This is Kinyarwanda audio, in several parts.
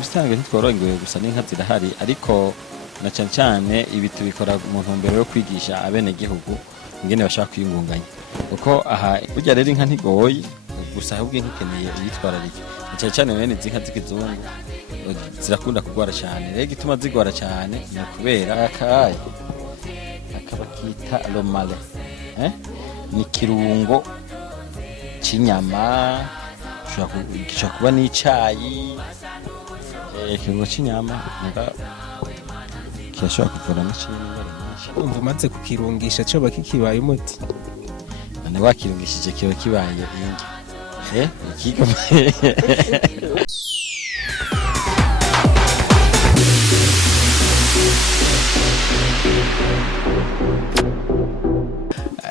bisanzwe ntitworohewe gusa n'inka zirahari ariko na cyane ibi tubikora mu ntumbero yo kwigisha abenegihugu ingene bashaka kwiyungunganya kuko aha burya rero inka ntigoye gusa ahubwo inka ikeneye uyitwararike cyane bene izi nka z'ikizungu zirakunda kurwara cyane rero gituma zigwara cyane ni kubera akaba kita romale ni kirungo cy'inyama gishobora kuba n'icayi ikirungo cy'inyama kirashobora kuvura n'indwara nyinshi. Umva umaze kukirungisha cyo bakikibaye umuti none wakirungishije kiba kibaye ingi ikigo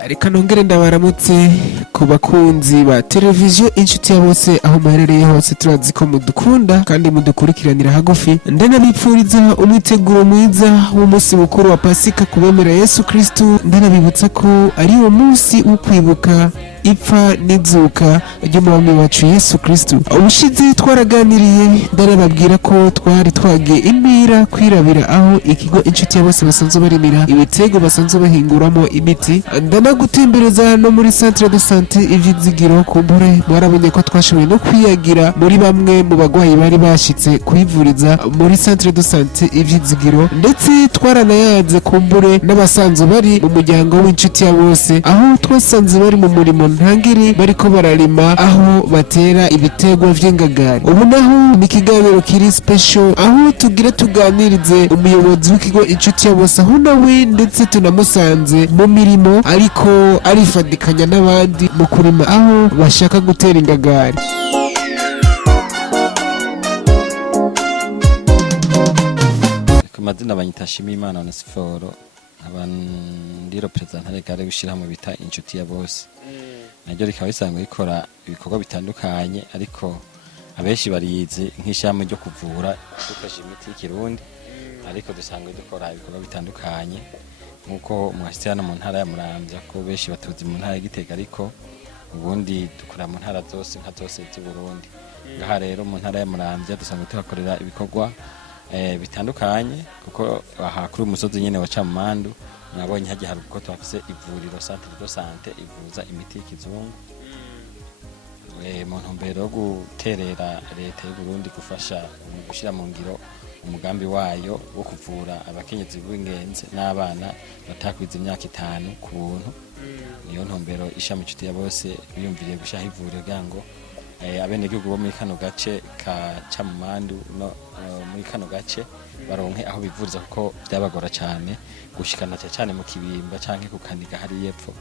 reka nongere ndabaramutse ku bakunzi ba televiziyo inshuti ya bose aho muherereye hose turazi ko mudukunda kandi mudukurikiranira hagufi ndanabipfuriza umwiteguro mwiza w'umunsi mukuru wa Pasika kubemera Yesu Kristo ndanabibutsa ko ari uwo munsi wo kwibuka ipfa n'izuka ry'umwami wacu Yesu Kristo. Ubushize twaraganiriye ndanababwira ko twari twagiye impira kwirabira aho ikigo inshuti ya bose basanzwe barimira ibitego basanzwe bahinguramo imiti ndanagutembereza no muri centre de santé Ivyizigiro kumbure mwarabonye ko twashoboye no kwiyagira muri bamwe mu bagwayi bari bashitse kwivuriza muri centre de santé Ivyizigiro ndetse twaranayaze kumbure n'abasanzwe bari mu muryango w'inshuti ya bose aho twasanze bari mu murimo ntangiri bariko bararima aho batera ibitegwa vy'ingagari. Ubu naho ni ikiganiro kiri special aho tugira tuganirize umuyobozi w'ikigo inshuti ya bose aho nawe ndetse tunamusanze mu mirimo ariko arifadikanya n'abandi mu kurima aho bashaka gutera ingagari. Ku mazina banyita Shimimana Onesiforo abandi representante gare gushirahamwe bita inshuti ya bose naryo rikaba risanzwe rikora ibikorwa bitandukanye ariko abenshi barizi nk'ishyamba ryo kuvura dukoresha imiti y'ikirundi ariko dusanzwe dukora ibikorwa bitandukanye nk'uko mwashitse hano mu ntara ya Muramvya ko benshi batuzi mu ntara ya Gitega ariko ubundi dukora mu ntara zose nka zose z'u Burundi ngaha rero mu ntara ya Muramvya dusanzwe tuhakorera ibikorwa bitandukanye kuko aha kuri umusozi nyene wa Camandu mwabonye hagiye hari uko twafise ivuriro centre de santé ivuza imiti y'ikizungu mu ntumbero yo guterera leta y'u Burundi gufasha mu gushira mu ngiro umugambi wayo wo kuvura abakenyezi b'ingenzi n'abana batakwiza imyaka 5 ku buntu niyo ntumbero ishami inshuti ya bose biyumviriye gushaha ivuriro gango abenegihugu bo muri kano gace ka Camandu no muri kano gace baronke aho bivuriza kuko byabagora cyane gushikana cyane mu kibimba canke kukaniga hari yepfo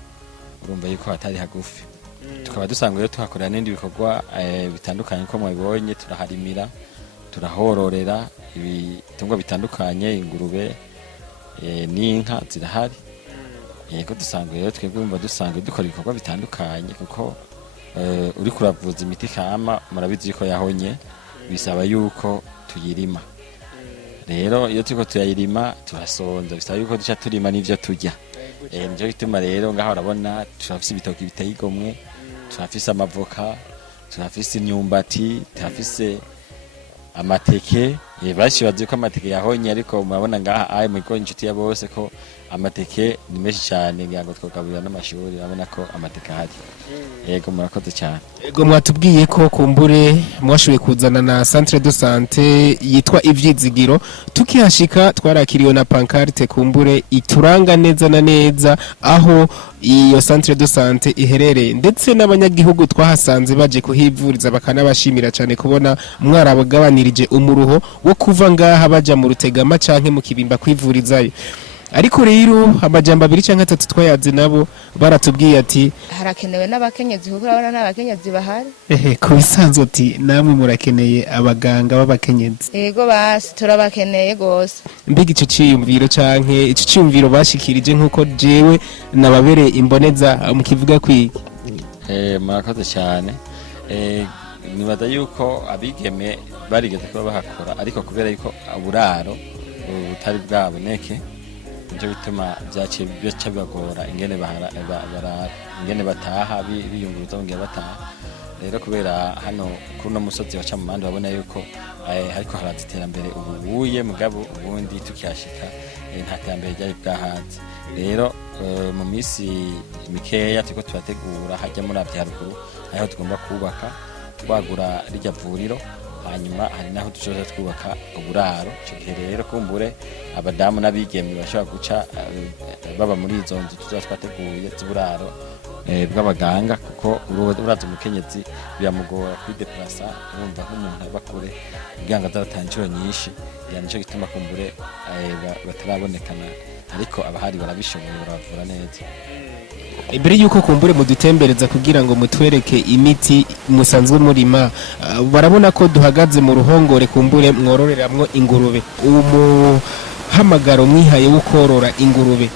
urumva yuko hatari hagufi tukaba dusangwe rero tuhakorera n'indi bikorwa bitandukanye ko mwabonye turaharimira turahororera ibitungwa bitandukanye ingurube n'inka zirahari yego dusangwe rero twebwe umva dusangwe dukora ibikorwa bitandukanye kuko uri kuravuza imiti kama murabizi ko yahonye bisaba yuko tuyirima rero iyo turiko tuyirima turasonza bisaba yuko duca turima n'ivyo turya nivyo bituma rero ngaho urabona turafise ibitoki biteye igomwe turafise amavoka turafise imyumbati turafise amateke bashi bazi ko amateke yahonye ariko murabona ngaha ayi mu inshuti ya bose ko amateke ni menshi cyane ngirango twogaburira n'amashuri urabona ko amateke ahari yego murakoze cyane. Yego mwatubwiye ko kumbure mwashoboye kuzana na centre de santé yitwa Ivyizigiro tukihashika twarakiriwe na pancarte kumbure ituranga neza na neza aho iyo centre de santé iherereye ndetse n'abanyagihugu twahasanze baje kuhivuriza bakanabashimira cyane kubona mwarabagabanirije umuruho wo kuva ngaha baja mu Rutegama canke mu Kibimba kwivurizayo. Ariko rero amajambo 2 canke 3 twayaze nabo baratubwiye ati harakenewe n'abakenyezi kuko urabona n'abakenyezi bahari ku bisanzwe ati namwe murakeneye abaganga b'abakenyezi. Yego basi turabakeneye gose. Mbega ico ciyumviro canke ico ciyumviro bashikirije nkuko jewe nababere imboneza mu kivuga kwiki murakoze cyane nibaza yuko abigeme barigeze kuba bahakora ariko kubera yuko uburaro butari bwaboneke nje bituma byaciye bica bibagora ingene ingene bataha biyunguruza ngiye bataha rero kubera hano kuri uno musozi wa Camumandi babona yuko ariko haraza iterambere ubuye mugabo ubundi tukihashika nta terambere ryari bwahanze. Rero mu minsi mikeya turiko turategura hajya muri Avyaruguru aho tugomba kubaka twagura rijya vuriro, hanyuma hari naho dushobora twubaka uburaro. Ico gihe rero kumbure abadamu n'abigeme bashobora guca baba muri izo nzu twateguye z'uburaro bw'abaganga, kuko uraza umukenyezi biramugora kwideplasa, urumva nk'umuntu aba kure kugira ngo azaratanga inshuro nyinshi, nico gituma kumbure batarabonekana, ariko abahari barabishoboye baravura neza. Imbere yuko kumbure mudutembereza kugira ngo mutwereke imiti musanzwe murima, barabona ko duhagaze mu ruhongore kumbure mwororeramwo ingurube. Umuhamagaro mwihaye wo korora ingurube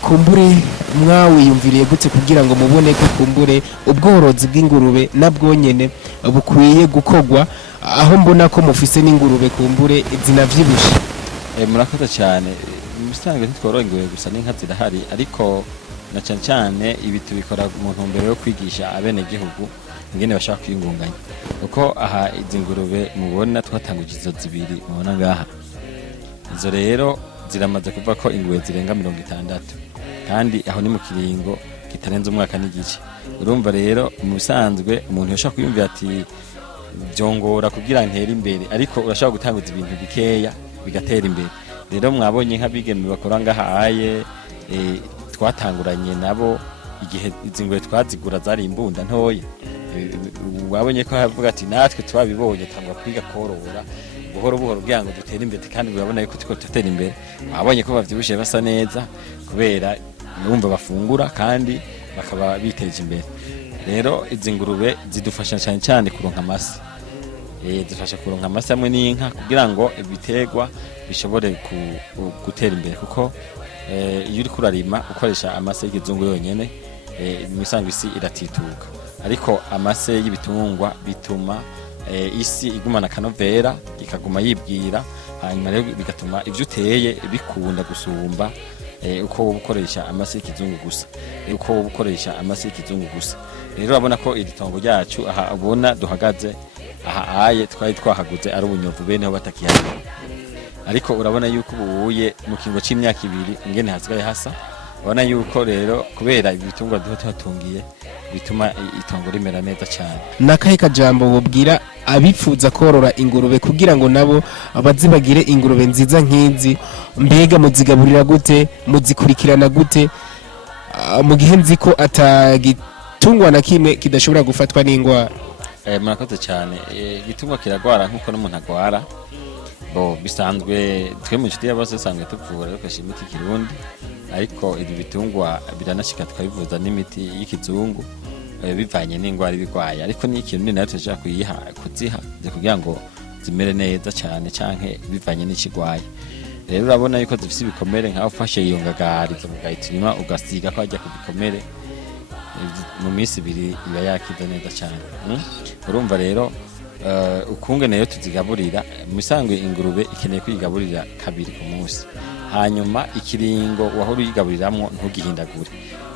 kumbure mwawiyumviriye gute kugira ngo mubone ko kumbure ubworozi bw'ingurube nabwo nyene bukwiye gukogwa, aho mbona ko mufise n'ingurube kumbure zinavyibushe? Murakoze cyane. Musanzwe ntitworora ingurube gusa, n'inka zirahari, ariko na cyane cyane ibi tubikora mu ntumbero yo kwigisha abenegihugu ingene bashaka kwiyungunganya, kuko aha izi ngurube mubona twatanguje izo zibiri mubona ngaha, izo rero ziramaze kuva ko ingurube zirenga 60, kandi aho ni mu kiringo kitarenze umwaka n'igice. Urumva rero mu bisanzwe umuntu yashaka kwiyumvira ati byongora kugira ntere imbere, ariko urashaka gutanguza ibintu bikeya bigatera imbere. Rero mwabonye nk'abigeme bakora ngahaye twatanguranye nabo igihe izi ngurube twazigura zari imbunda ntoya, wabonye ko havuga ati natwe twabibonye tangwa kwiga korora buhoro buhoro kugira ngo dutere imbere, kandi urabona yuko tuko tutera imbere. Wabonye ko bavyibushe basa neza kubera urumva bafungura kandi bakaba biteje imbere. Rero izi ngurube zidufasha cyane cyane kuronka amase, zifasha kuronka amase hamwe n'inka kugira ngo ibitegwa bishobore gutera imbere, kuko iyo uri kurarima ukoresha amase y'ikizungu yonyene imisango isi iratituka, ariko amase y'ibitungwa bituma isi igumana kanovera ikaguma yibwira, hanyuma rero bigatuma ivyo uteye bikunda gusumba uko ukoresha amase y'ikizungu gusa. Rero urabona ko iri tongo ryacu aha ubona duhagaze aha aye twari twahaguze ari ubunyovu beneho batakihari, ariko urabona yuko ubuye mu kingo c'imyaka 2 ingene hasigaye hasa. Urabona yuko rero kubera ibitungwa tuhatungiye bituma itongo rimera neza cyane. Nakahe kajambo bobwira abipfuza korora ingurube kugira ngo nabo abazibagire ingurube nziza nk'izi? Mbega muzigaburira gute, muzikurikirana gute mu gihe nzi ko atagitungwa na kimwe kidashobora gufatwa n'ingwara? Murakoze cyane. Igitungwa kiragwara nkuko n'umuntu agwara, bisanzwe twe mu nshuti y'abose sanzwe tuvura dukoresha imiti kirundi, ariko ibi bitungwa biranashika tukabivuza n'imiti y'ikizungu bivanye n'ingwara ibigwaye, ariko ni ikintu nayo tujya kuziha kugira ngo zimere neza cyane canke bivanye n'ikigwaye. Rero urabona yuko zifise ibikomere, nkaho ufashe iyo ngagari ugahitima ugasiga ko ajya ku bikomere, mu minsi 2 iba yakiza neza cyane. Urumva rero ukungene rero tuzigaburira, mu bisanzwe ingurube ikeneye kwigaburira 2 ku munsi, hanyuma ikiringo wahora uyigaburiramwo ntugihindagure,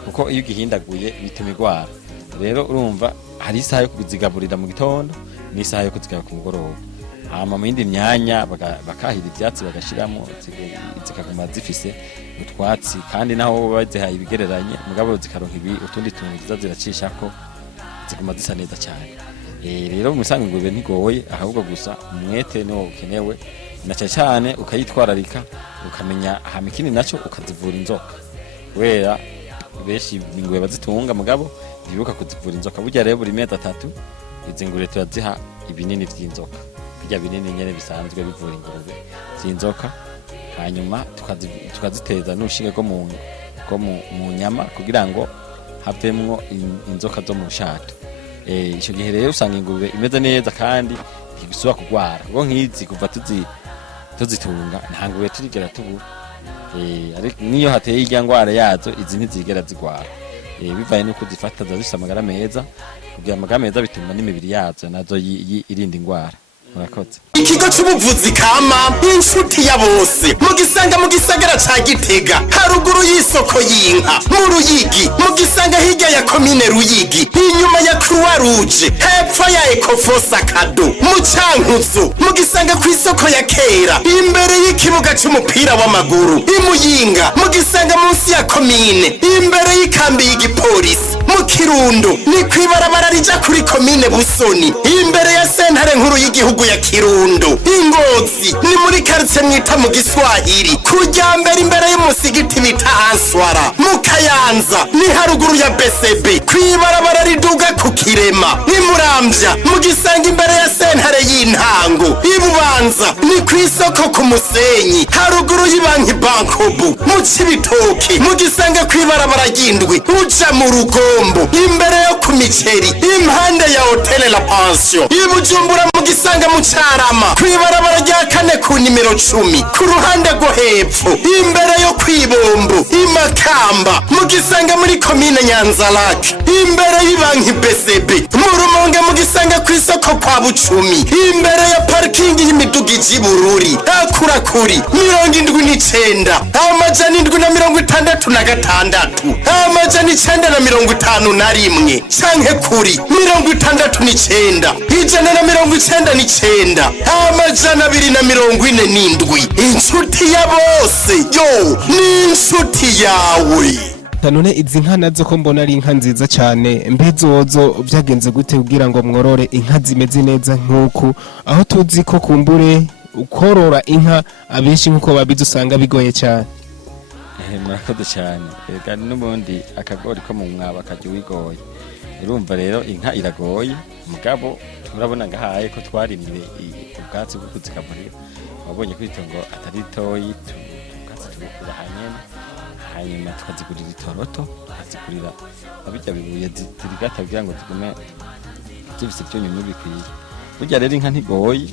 kuko iyo ugihindaguye bituma igwara. Rero urumva hari isaha yo kuzigaburira mu gitondo n'isaha yo kuzigaburira ku mugoroba, hama mu yindi myanya bakahira ivyatsi bagashiramo zikaguma zifise utwatsi, kandi naho bazihaye ibigereranye mugabo zikaronka utundi tuntu ziza ziracishako ziguma zisa neza cyane. Rero musanga ingurube ntigoye, ahubwo gusa umwete niwo ukenewe, na cyane ukayitwararika ukamenya hamikini naco ukazivura inzoka, kubera beshi ingurube bazitunga mugabo bibuka kuzivura inzoka. Burya rero buri mezi 3 izi ngurube turaziha ibinini vy'inzoka, bijya binini nyene bisanzwe bivura ingurube z'inzoka, hanyuma tukaziteza n'ushinge ko mu nyama kugira ngo havemwo inzoka zo mu shato. Ico gihe rero usanga ingurube imeze neza kandi ntigisubira kugwara, ngo nk'izi kuva tuzitunga nta ngurube turigera tubura, ariko niyo hateye irya ngwara yazo izi ntizigera zigwara, bivaye nuko zifata zifise amagara meza, kugira amagara meza bituma n'imibiri yazo nazo irinda ingwara. murakoze. Ikigo c'ubuvuzi kama inshuti ya bose mugisanga mu gisagara ca Gitega haruguru y'isoko y'inka mu Ruyigi mugisanga hirya ya komine Ruyigi inyuma ya Croix Rouge hepfo ya Ecofos Akado mu Cankuzo mugisanga ku isoko ya Kera imbere y'ikibuga c'umupira w'amaguru imuyinga mugisanga munsi ya komine imbere y'ikambi y'igipolisi mu Kirundo ni kwibarabara rija kuri komine Busoni imbere ya sentare nkuru y'igihugu ya Kirundo Ingozi ni muri quartier mwita mu Giswahili kujya mbere imbere y'umusigiti bita Answara mu Kayanza ni haruguru ya BCB kwibarabara riduga ku Kirema ni Muramvya mugisanga imbere ya sentare y'intango ibubanza ni kwisoko ku Musenyi haruguru y'Ibanki Bankobu mu Cibitoke mugisanga kwibarabara ry'indwi uja mu Rugombo imbere yo ku Miceri impande ya Hotel La Pension ibujumbura mugisanga mu Carama kwibarabara rya kane ku nimero 10 ku ruhande rwo hepfo imbere yo kwibombo imakamba mugisanga muri komine Nyanzarake imbere y'Ibanki BCB mu Rumonge mugisanga ku isoko kwa Bucumi imbere ya parking y'imiduga y'Ibururi akurakuri 79 amajana 766 amajana 951 canke kuri 69 199 amajana 247 inshuti ya bose yo ni inshuti yawe. None izi nka nazo ko mbona ari inka nziza cyane mbezozo byagenze gute kugira ngo mworore inka zimeze neza nkuko aho tuzi ko kumbure ukorora inka abenshi nkuko babidusanga bigoye cyane. Murakoze cyane kandi n'ubundi akagori ko mu mwaba kajya wigoye urumva rero inka iragoye mugabo turabona ngahaye ko twarimire ubwatsi bwo kuzikaburira wabonye ko itongo atari toyi tukatsi tugukura hanyuma tukazigurira itoroto tukazigurira abijya bibuye zirigata kugira ngo zigume zibise byonyine bikwiye burya rero inka ntigoye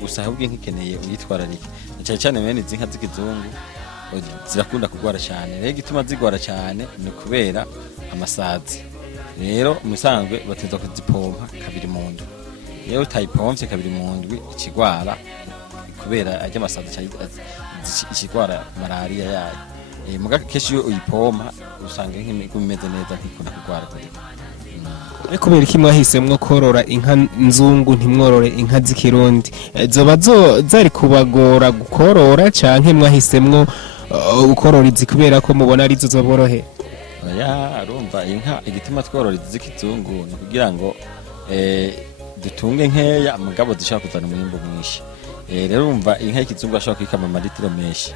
gusa ahubwo inka ikeneye uyitwararika cyane cyane bene izi nka z'ikizungu zirakunda kugwara cyane rero gituma zigwara cyane ni kubera amasazi rero musanzwe bateza kuzipompa kabiri mu ndwi rero utayipomvye kabiri mu ndwi ikigwara kubera ajya amasazi ikigwara malaria yayo muga keshi yo uyipompa usanga imeze neza nkikunda kugwara kubera iki mwahisemwo korora inka nzungu ntimworore inka z'ikirundi zoba zari kubagora gukorora canke mwahisemwo ukorora izi kubera ko mubona ari zo zoborohe? Arumva inka igituma tworora iz'ikizungu ni kugira ngo dutunge nkeya mugabo dushaka kuzana umwimbo mwinshi rero urumva inka y'ikizungu ashobora kwikama amaritiro menshi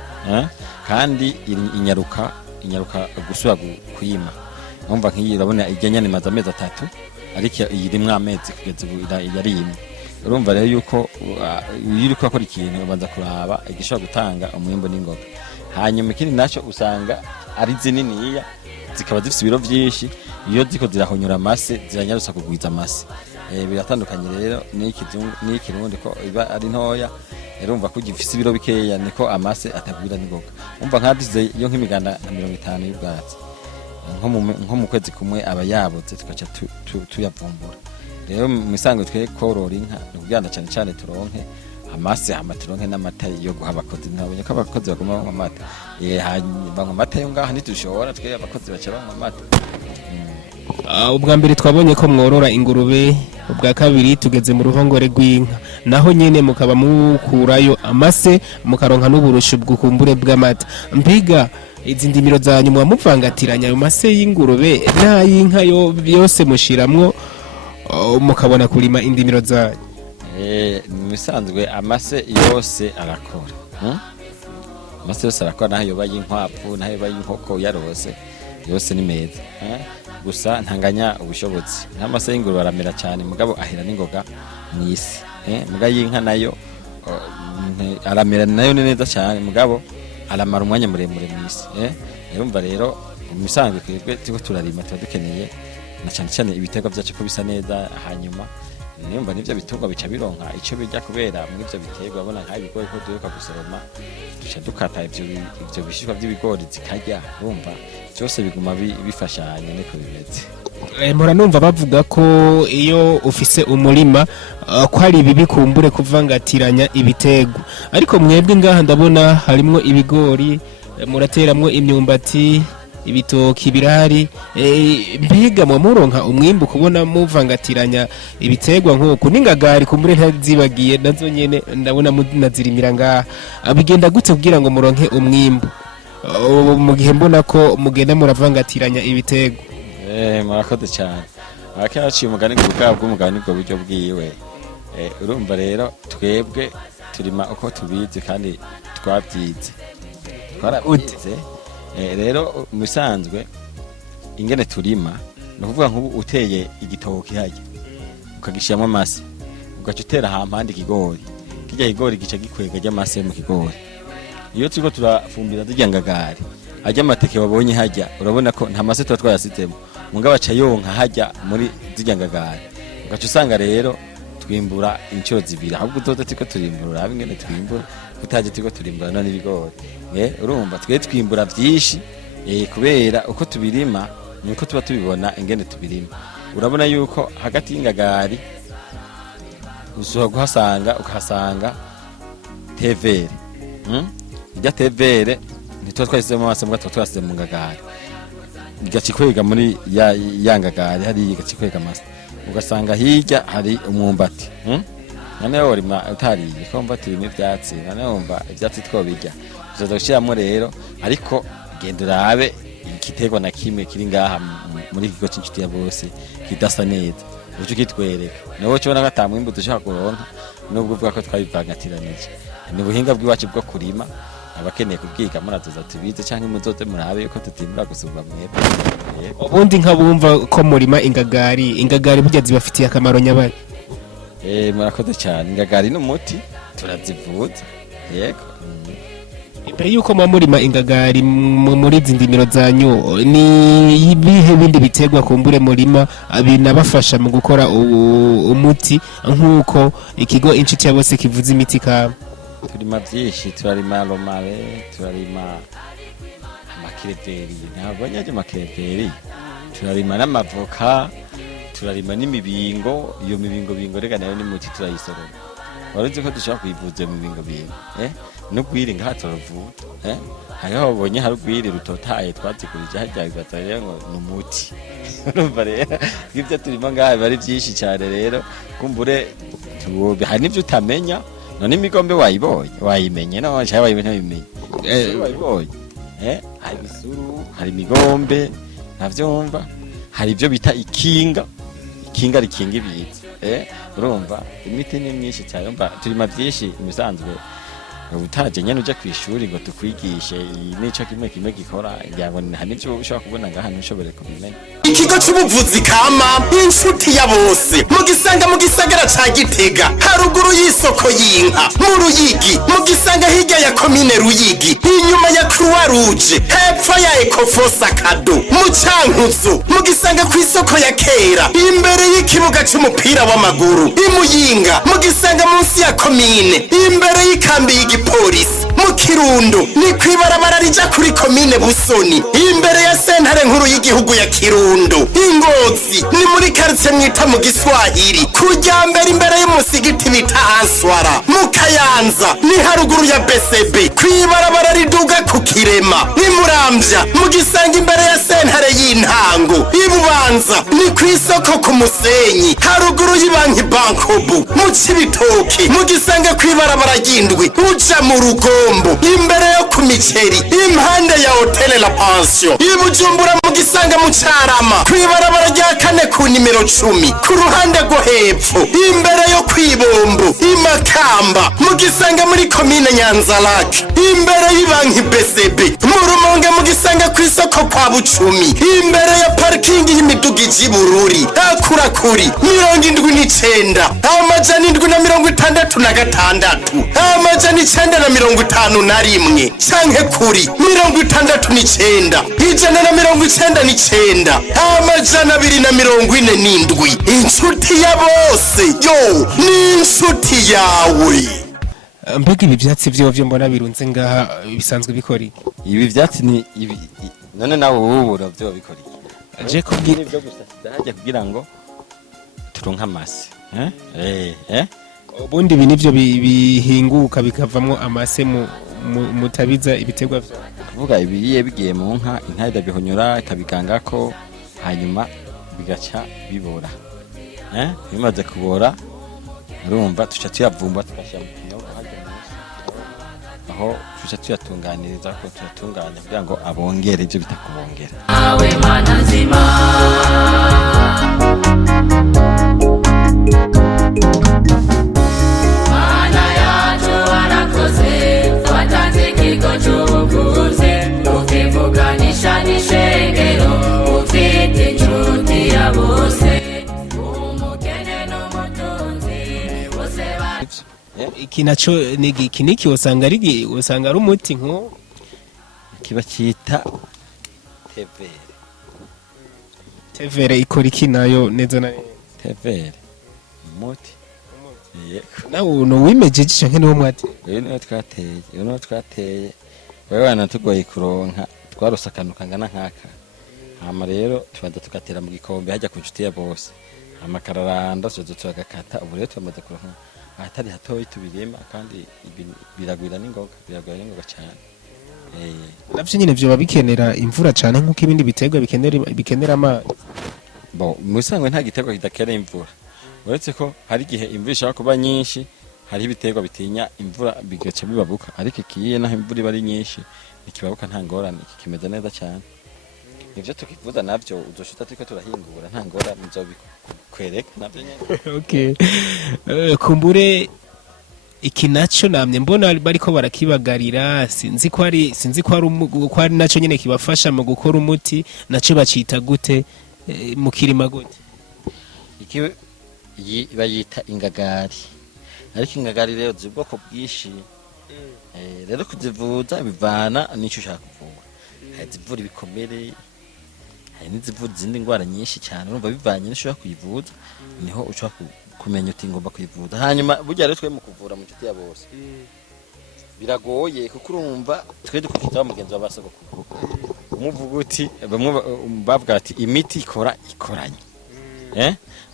kandi inyaruka gusubira kuyima urumva nk'iyi urabona ijyanye n'imaze amezi 3 ariko iyirimwe amezi kugeza ubu yarimye urumva rero yuko iyo uri gukora ikintu ubanza kuraba igishobora gutanga umwimbo n'ingoga hanyuma ikindi nacyo usanga ari zininiya zikaba zifite ibiro byinshi iyo ziko zirahonyura amase ziranyarusa kugwiza amase biratandukanye rero n'ikirundi ko iba ari ntoya urumva ko gifite ibiro bikeya niko amase atagwira n'ingoga umva nkadize iyo nk'imiganda 50 y'ubwatsi nko mu kwezi kumwe aba yaboze tugaca tuyavumbura rero misango twe korora inka n'ubwanda cyane cyane turonke amase amaturonke n'amata yo guha abakozi nabonye ko abakozi baguma banywa amata banywa amata yo ngaha ntitushobora twe abakozi baca banywa amata ubwa mbere twabonye ko mworora ingurube ubwa kabiri tugeze mu ruhongore rw'inka naho nyene mukaba mukurayo amase mukaronka n'uburushu bw'ukumbure bw'amata mbiga izi ndimiro zanyu muvangatiranya ayo mase y'ingurube n'ay'inka yose mushiramwo mukabona kurima indimiro zanyu? Misanzwe amase yose arakora amase yose arakora naho yoba y'inkwavu naho yoba y'inkoko yarose yose ni meza gusa ntanganya ubushobozi nk'amase y'ingurube aramera cyane mugabo ahera n'ingoga mw'isi muga y'inka nayo aramera nayo neza cyane mugabo aramara umwanya muremure mw'isi urumva rero misanzwe twebwe tiko turarima tuba dukeneye na cyane cyane ibitego byacu ko bisa neza hanyuma nimba nivyo bitungwa bica bironka ico bijya kubera muri ivyo biterwa abona nka ibigori ko duheruka gusoroma duca dukata ivyo bishishwa by'ibigori zikarya urumva cyose biguma bifashanya niko bimeze. mpora numva bavuga ko iyo ufise umurima ko hari ibibi kumbure kuvangatiranya ibitego, ariko mwebwe ngaha ndabona harimwo ibigori, murateramwo imyumbati, ibitoki birahari, mbega muronka umwimbu kubona muvangatiranya ibitegwa nk'uko n'ingagari kumbure ntazibagiye nazo nyene ndabona munazirimira ngaha, bigenda gute kugira ngo muronke umwimbu mu gihe mbona ko mugenda muravangatiranya ibitego? Murakoze cyane. Akera aciye umugani bw'ubwabwo umugani bwo buryo bwiwe. Urumva rero twebwe turima uko tubizi kandi twabyize. Twarabyize. Rero musanzwe ingene turima no kuvuga nk'ubu uteye igitoki haje ukagishiramo amase ugaca utera hampande ikigori, kijya igori gica gikwega ry'amase mu kigori. Iyo turiko turafumbira z'igangagari ajya amateke wabonye hajya urabona ko nta mase tuba twayasizemo mungaba aca yonka hajya muri z'igangagari, ugaca usanga rero twimbura inshuro zibiri, ahubwo uzoza turiko turimbura urabe ingene twimbura utaje turiko turimbura none ibigori. Urumva twe twimbura byinshi kubera uko tubirima niko tuba tubibona ingene tubirima. Urabona yuko hagati y'ingagari ushobora ukahasanga tevere, ijya tevere ntituba twasizemo amase mbwa tuba twasize mu ngagari igacikwega muri ya ngagari hari igacikwega amase, ugasanga hirya hari umwumbati. Noneho urima utariye ko mva turimo ivyatsi, noneho umva ivyatsi twobirya tuzoza gushiramo rero, ariko genda urabe igiterwa na kimwe kiri ngaha muri ikigo cy'inshuti ya bose kidasa neza uco kitwereka niho cyo naka tamwimbu dushaka kuronka, nubwo uvuga ko twabivangatiranije. Ni ubuhinga bw'iwacu bwo kurima, abakeneye kubwiga murazoza tubize canke muzoze murabe yuko tutimbura gusumba mwebwe. Ubundi nkabumva ko murima ingagari burya zibafitiye akamaro nyabari. Murakoze cyane. Ingagari n'umuti turazivuza. Yego. Imbere yuko murima ingagari muri zindimiro zanyu ni ibihe bindi bitegwa kumbure murima binabafasha mu gukora umuti nkuko ikigo inshuti ya bose kivuza imiti ka? Turima byinshi, turarima romare, turarima amakireveri, ntabwo nyaje amakireveri, turarima n'amavoka, turarima n'imibingo. Iyo mibingo rega nayo ni muti turayisoroma. Waruzi ko dushaka kuyivuza mu mibingo n'ugwiri ngaha turavuta. Hariho babonye hari ugwiri rutotaye twazigurije hajya bigataya ngo n'umuti. Urumva rero ibyo turimo ngaha bari byinshi cyane, rero kumbure hari n'ibyo utamenya. None imigombe wayimenye no cyangwa wayimenye wayibonye. Hari bisuru, hari imigombe navyumva, hari ibyo bita ikinga rikinga ibitsi. Urumva imiti ni myinshi cyane, umva turima byinshi imisanzwe. Utaje nyene uje kwishuri ngo tukwigishe nico kimwe gikora ngirango hani cyo ushaka kubona ngaha ntushobore kubimenya. Ikigo cy'ubuvuzi kama inshuti ya bose mu gisagara ca Gitega haruguru y'isoko y'inka mu Ruyigi, mu gisanga hirya ya komine Ruyigi inyuma ya Croix Rouge hepfo ya Ecofosa Kado mu Cankuzo, mu gisanga ku isoko ya kera imbere y'ikibuga cy'umupira w'amaguru imuyinga, mu gisanga munsi ya komine imbere y'ikambi y'igipolisi mu Kirundo ni kwibarabara rija kuri komine Busoni imbere ya sentare nkuru y'igihugu ya Kirundo. Ingozi ni muri quartier mwita mu Giswahili kujya mbere imbere y'umusigiti bita Answara. Mu Kayanza ni haruguru ya BCB kwibarabara riduga ku Kirema. Ni Muramvya mu gisanga imbere ya sentare y'intango. Ibubanza ni kwisoko ku Musenyi haruguru y'Ibanki Bankobu. Mu Cibitoke mu gisanga kwibarabara ry'indwi uja mu Rugombo imbere yo ku Miceri impande ya Hotel La Pension. Ibujumbura mu gisanga mu Carama kwibarabara rya kane ku nimero 10 ku ruhande rwo hepfo imbere yo kwibombo Imakamba mu gisanga muri komine Nyanza-Lac imbere y'Ibanki BCB. Mu Rumonge mu gisanga ku isoko kwa Bucumi imbere ya parking y'imiduga y'Ibururi akurakuri 79 amajana 766 amajana 951 canke kuri 69 ijana na 99 amajana 247. Inshuti ya bose yo ni inshuti yawe. Mbega ibi byatsi byo mbona birunze ngaha bisanzwe bikori? Ibi byatsi ni ibi none nawe ubura byo bikori. je kubwira nibyo gusa hajya kugira ngo turonke amase ubundi ibi nivyo bihinguka bikavamwo amase mutabiza ibiterwa vyo kuvuga ibiye bigiye mu nka inka irabihonyora ikabigangako hanyuma bigaca bibora bimaze kubora urumva tuca tuyavumba tugashyira mu kinyobwa hajya munsi aho tuca tuyatunganiriza ko tuyatunganya kugira ngo abongere ibyo bita kubongera awe mana nzima mana yacu warakoze watanze ikigo cy'ubuvuzi ukivuganisha n'ishengero ufite inshuti ya bose umukene n'umutunzi bose iki naco niki usanga ari umuti nko kiba cyita tevere ikora iki nayo neza na tevere umuti nawe no wimejeje canke niwo mwate uyu niwo twateye wewe wanatugoye kuronka twarose akantu kangana nk'aka hama rero tubanza tugatera mu gikombe hajya ku nshuti ya bose hama kararanda tuzo turagakata ubu rero tumaze kuronka ahatari hatoyi tubirema kandi biragwira n'ingoga cyane navyo nyine vyo babikenera imvura cane nkuko ibindi biterwa bikenera amazi bo musangwe nta giterwa kidakenera imvura uretse ko hari igihe imvura ishaka kuba nyinshi hari ibiterwa bitinya imvura bigaca bibabuka ariko ikiye naho imvura iba ari nyinshi nikibabuka nta ngorane kimeze neza cyane ivyo tukivuza navyo uzoshuta turiko turahingura nta ngorane nzobikwereka navyo nyene okay kumbure iki naco namye mbona bariko barakibagarira sinzi ko ari naco nyene kibafasha mu gukora umuti naco bacita gute mu kirima gute iki bayita ingagari ariko ingagari rero z'ubwoko bwishi rero kuzivuza bivana n'ico ushaka kuvura hari zivura ibikomere hari n'izivura izindi ndwara nyinshi cyane urumva bivanye n'ushaka kuyivuza niho ushaka kumenya uti ngomba kuyivuza hanyuma burya rero twe mu kuvura mu nshuti ya bose biragoye kuko urumva twe dukurikiza mugenzi wa basogokuru umuvuga uti bamwe bavuga ati imiti ikoranye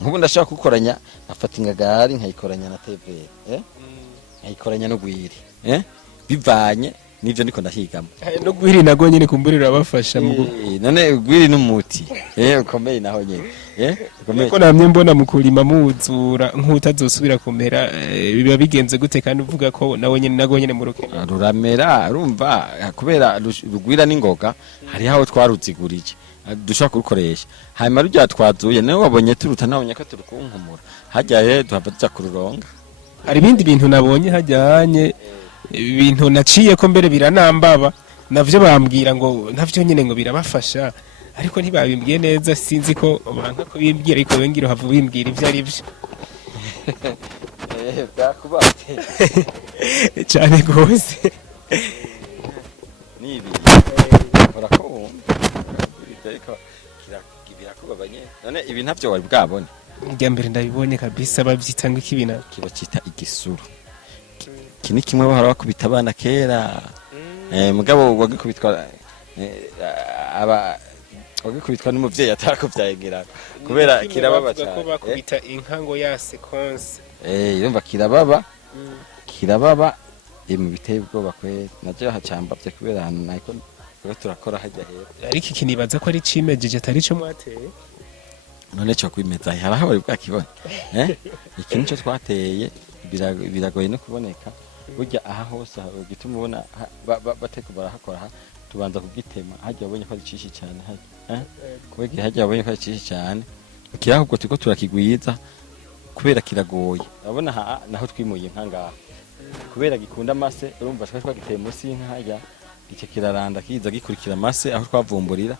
nk'ubu ndashaka gukoranya afata ingagari nkayikoranya na tevere nkayikoranya no gwiri bivanye nivyo niko ndahigamo no gwiri nago nyene kumburira abafasha none gwiri n'umuti ukomeye naho nyene ko namye mbona mu kurima muzura nk'utazosubira kumera biba bigenze gute kandi uvuga ko nawe nyene nago nyene mu rukene ruramera urumva kubera rugwira n'ingoga hari aho twaruzigurije dushaka kurukoresha hanyuma rujya twazuye nawe wabonye turuta nabonye ko turukunkumura hajyaye tuhava tuja kururonga hari ibindi bintu nabonye hajyanye ibintu naciye ko mbere biranambaba navyo bambwira ngo navyo nyene ngo birabafasha ariko ntibabimbwiye neza sinzi ko banka ko bimbwira ariko bengira havu bimbwira ivyo ari byo byakubate cyane gose nibi urako ariko birakubabanye none ibi ntavyo wari bwabone njya mbere ndabibonye kabisa bavyita ngo ikibina kiba cita igisuru kini kimwe bahora bakubita abana kera mugabo wagikubitwa wagikubitwa n'umuvyeyi atarakuvyagira kubera kirababa cyane ko bakubita inka ngo ya sequence yumva kirababa mu biteye ubwoba kwe naje hacambavye kubera hano nako turakora hajya hera ariko ikinibaza ko ari cimejeje atari cyo mwateye none cyo kwimeza haraho bari bwakibona iki nico twateye biragoye no kuboneka burya aha hose gituma ubona bateko barahakora tubanza kugitema hajya abonye ko ari cishi cyane kubera hajya abonye ko ari cishi cyane kirahubwo tuko turakigwiza kubera kiragoye urabona naho twimuye nkangaha kubera gikunda amase urumva twagiteye munsi y'inka hajya icyo kiraranda kiza gikurikira amase aho twavumburira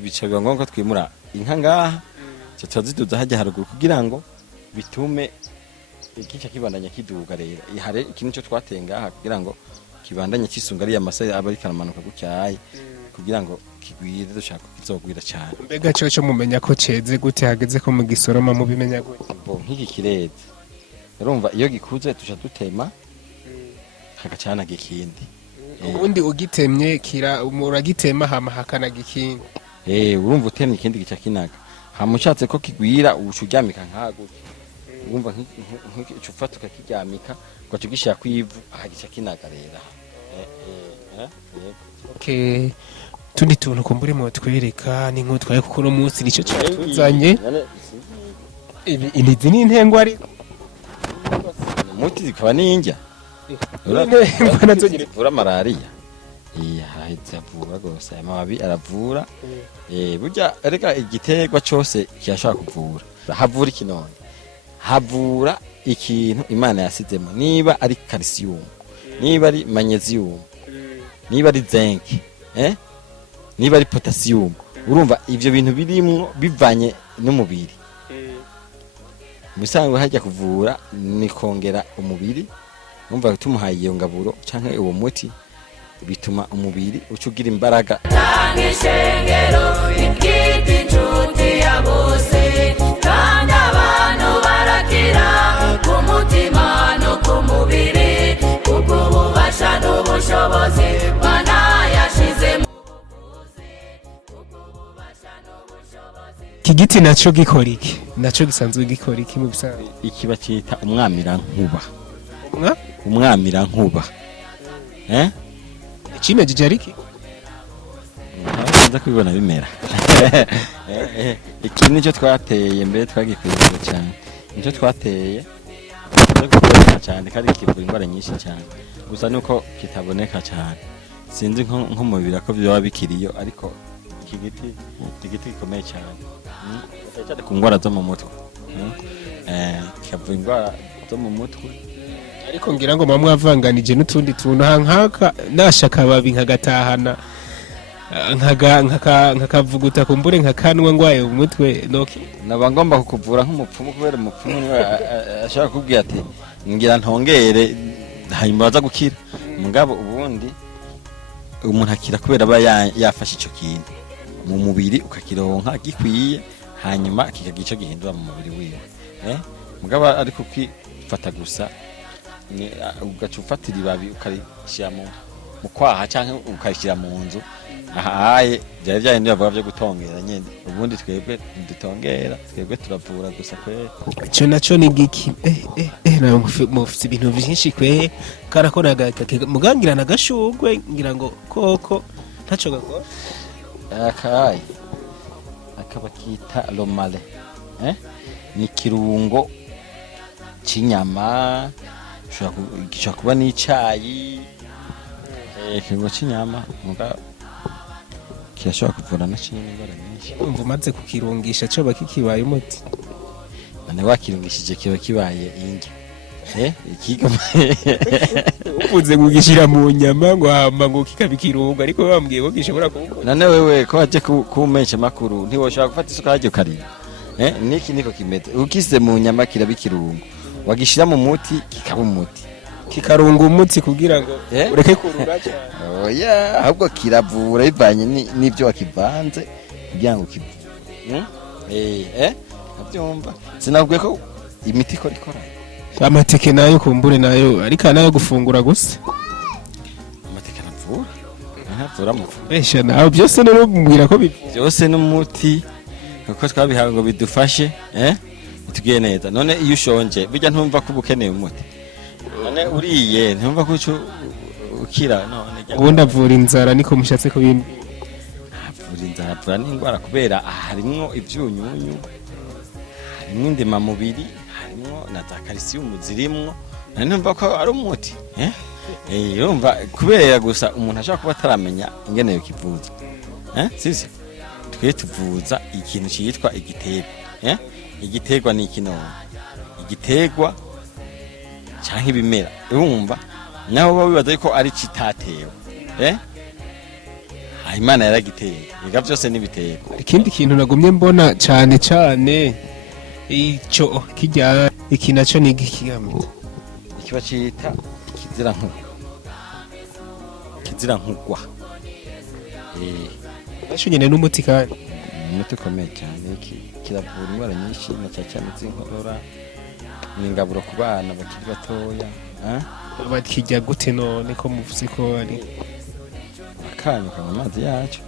bica biba ngombwa twimura inka ngaha cyo tuziduza hajya haruguru kugira ngo bitume ikica kibandanya kiduga rero ihare ikintu cyo twatenga kugira ngo kibandanye kisunga ari amase aba ari karamanuka gutyaye kugira ngo kigwire dushaka kizogwira cyane mbega cyo mumenya ko ceze gute hageze ko mu gisoroma mu bimenya gute bo nk'iki kireze urumva iyo gikuze tusha dutema hagacana gikindi ubundi ugitemye uragitema hama hakana gikindi urumva utemye ikindi gica kinaga hamushatse ko kigwira ubucu uryamika nkaguke urumva nk'icufata ukakiryamika ugaca ugishira kwivu ahagica kinaga rero okay tundi tuntu kumbure mu twereka ni nk'utwaye kuko no munsi nico cyatuzanye inizi ni intengwa ariko umuti zikaba n'injya intengwa nazo nyine vura malaria hahetse avura gose amababi aravura burya reka igiterwa cyose kiyashaka kuvura havura ikinone havura ikintu Imana yasizemo niba ari calcium niba ari magnesium niba ari zinc niba ari potassium urumva ivyo bintu birimwo bivanye n'umubiri musanzwe hajya kuvura ni kongera umubiri urumva tumuhaye iyo ngaburo canke uwo muti bituma umubiri ucugira imbaraga Tangishengero ikiti nshuti ya bose kandi abantu barakira ku mutima no ku mubiri kuko ububasha n'ubushobozi Mana yashize mu buvuzi kuko ububasha n'ubushobozi kigiti naco gikora iki naco gisanzwe gikora iki mu bisanzwe ikiba cita umwamirankuba umwa umwamirankuba cimejeje ariki nza kubibona bimera iki nicyo twateye mbere twagikwiye cyane nicyo twateye cyane kandi kivura indwara nyinshi cyane gusa nuko kitaboneka cyane sinzi nko mu bibira ko byaba bikiriyo ariko iki giti gikomeye cyane cyane ku ndwara zo mu mutwe kivura indwara zo mu mutwe ariko ngira ngo mwavanganije n'utundi tuntu nkaka nashaka babi nkagatahana nkakavuguta kumbure nkakanwa ngwaye umutwe noki naba ngomba kukuvura nk'umupfumu kubera umupfumu ashaka kubwira ati ngira ntongere hanyuma baza gukira mugabo ubundi umuntu akira kubera aba yafashe ico kintu mu mubiri ukakironka gikwiye hanyuma kikagico gihindura mu mubiri wiwe mugabo ariko kwifata gusa ugaca ufatira ibabi ukarishyira mu kwaha cyangwa ukarishyira mu nzu ahaye byari byahindura bavuga byo gutongera nyine ubundi twebwe dutongera twebwe turavura gusa kwe icyo nacyo ni giki mufite ibintu byinshi kwe karakora mugangira na gashugwe ngira ngo koko ntacyo gakora akaye akaba kita romale ni kirungo cy'inyama gishobora kuba n'icayi ikirungo cy'inyama muga kirashobora kuvura na kimwe n'indwara nyinshi umva umaze kukirungisha cyo bakikibaye umuti none wakirungishije kiba kibaye ingi ufunze kugishyira mu nyama ngo hamba ngo kikabikirunga ariko bambwiye ko gishobora kuba none wewe ko waje kumesha makuru ntiwoshobora gufata isuka yaryo karira niki niko kimeze ukise mu nyama kirabikirunga wagishira mu muti kikaba umuti kikarunga umuti kugira ngo ureke kurura cyane oya ahubwo kiravura bivanye n'ibyo wakivanze kugira ngo kivure abyumva sinabwiye ko imiti ikora amateke nayo kumbure nayo ariko nayo gufungura gusa amateke navura esha nawe byose no mbwira ko byose n'umuti kuko twabihawe ngo bidufashe tugiye neza none iyo ushonje bijya ntumva ko ubukeneye umuti none uriye ntumva ko ukira none ubundi avura inzara niko mushatse ko bimbi avura inzara avura n'indwara kubera harimwo ibyunyunyu harimwo indema mubiri harimwo na za calcium zirimwo none ntumva ko ari umuti yumva kubera gusa umuntu ashaka kuba ataramenya ingene yo kivuza sisi twe tuvuza ikintu cyitwa igiterwa igiterwa ni ikinone igiterwa cyangwa ibimera urumva naho baba bibaza ko ari kitatewe Imana yaragiteye biga byose n'ibiterwa ikindi kintu nagumye mbona cyane icyo kijya iki nacyo ni igikigamye ikiba cyita kizirankugwa nyine n'umuti kandi umuti ukomeye cyane kiravura indwara nyinshi na cyane z'inkorora ni ingaburo ku bana bakiri batoya bakijya gute none ko muvuze ko ari akanyuka mu mazi yacyo